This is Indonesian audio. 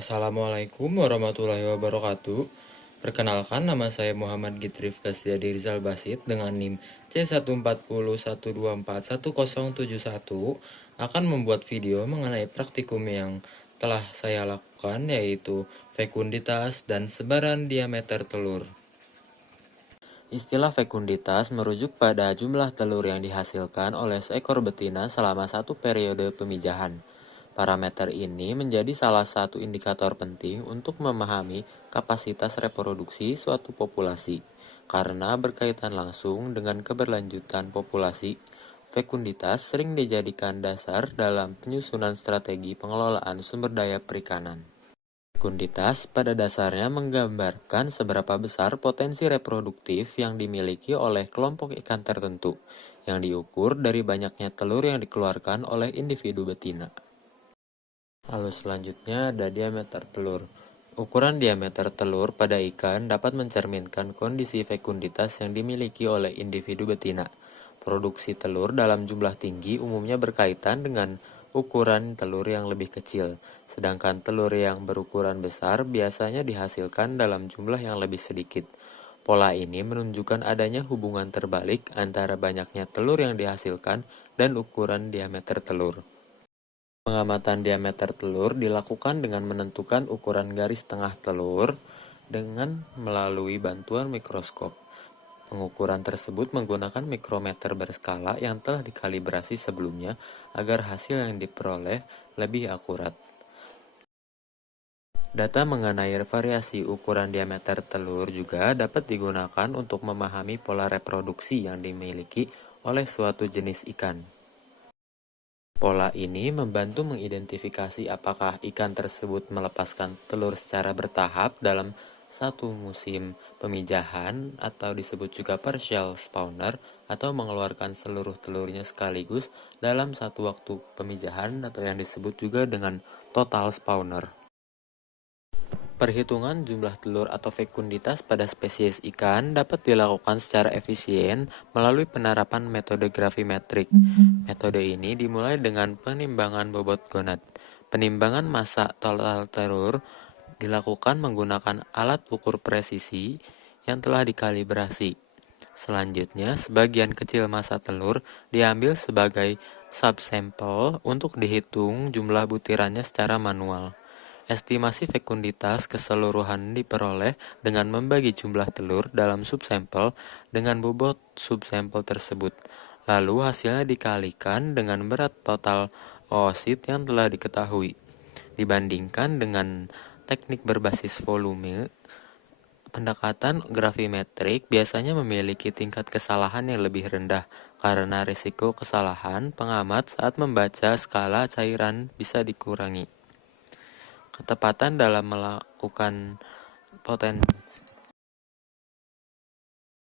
Assalamualaikum warahmatullahi wabarakatuh. Perkenalkan, nama saya Muhammad Gitrif Kasdiadi Rizal Basit dengan NIM C14012411071 akan membuat video mengenai praktikum yang telah saya lakukan, yaitu fekunditas dan sebaran diameter telur. Istilah fekunditas merujuk pada jumlah telur yang dihasilkan oleh seekor betina selama satu periode pemijahan. Parameter ini menjadi salah satu indikator penting untuk memahami kapasitas reproduksi suatu populasi, karena berkaitan langsung dengan keberlanjutan populasi. Fekunditas sering dijadikan dasar dalam penyusunan strategi pengelolaan sumber daya perikanan. Fekunditas pada dasarnya menggambarkan seberapa besar potensi reproduktif yang dimiliki oleh kelompok ikan tertentu, yang diukur dari banyaknya telur yang dikeluarkan oleh individu betina. Lalu selanjutnya ada diameter telur. Ukuran diameter telur pada ikan dapat mencerminkan kondisi fekunditas yang dimiliki oleh individu betina. Produksi telur dalam jumlah tinggi umumnya berkaitan dengan ukuran telur yang lebih kecil, sedangkan telur yang berukuran besar biasanya dihasilkan dalam jumlah yang lebih sedikit. Pola ini menunjukkan adanya hubungan terbalik antara banyaknya telur yang dihasilkan dan ukuran diameter telur. Pengamatan diameter telur dilakukan dengan menentukan ukuran garis tengah telur dengan melalui bantuan mikroskop. Pengukuran tersebut menggunakan mikrometer berskala yang telah dikalibrasi sebelumnya agar hasil yang diperoleh lebih akurat. Data mengenai variasi ukuran diameter telur juga dapat digunakan untuk memahami pola reproduksi yang dimiliki oleh suatu jenis ikan. Pola ini membantu mengidentifikasi apakah ikan tersebut melepaskan telur secara bertahap dalam satu musim pemijahan atau disebut juga partial spawner, atau mengeluarkan seluruh telurnya sekaligus dalam satu waktu pemijahan atau yang disebut juga dengan total spawner. Perhitungan jumlah telur atau fekunditas pada spesies ikan dapat dilakukan secara efisien melalui penerapan metode gravimetrik. Metode ini dimulai dengan penimbangan bobot gonad. Penimbangan massa total telur dilakukan menggunakan alat ukur presisi yang telah dikalibrasi. Selanjutnya, sebagian kecil massa telur diambil sebagai subsampel untuk dihitung jumlah butirannya secara manual. Estimasi fekunditas keseluruhan diperoleh dengan membagi jumlah telur dalam subsampel dengan bobot subsampel tersebut. Lalu hasilnya dikalikan dengan berat total oosit yang telah diketahui. Dibandingkan dengan teknik berbasis volume, pendekatan gravimetrik biasanya memiliki tingkat kesalahan yang lebih rendah karena risiko kesalahan pengamat saat membaca skala cairan bisa dikurangi. Ketepatan dalam melakukan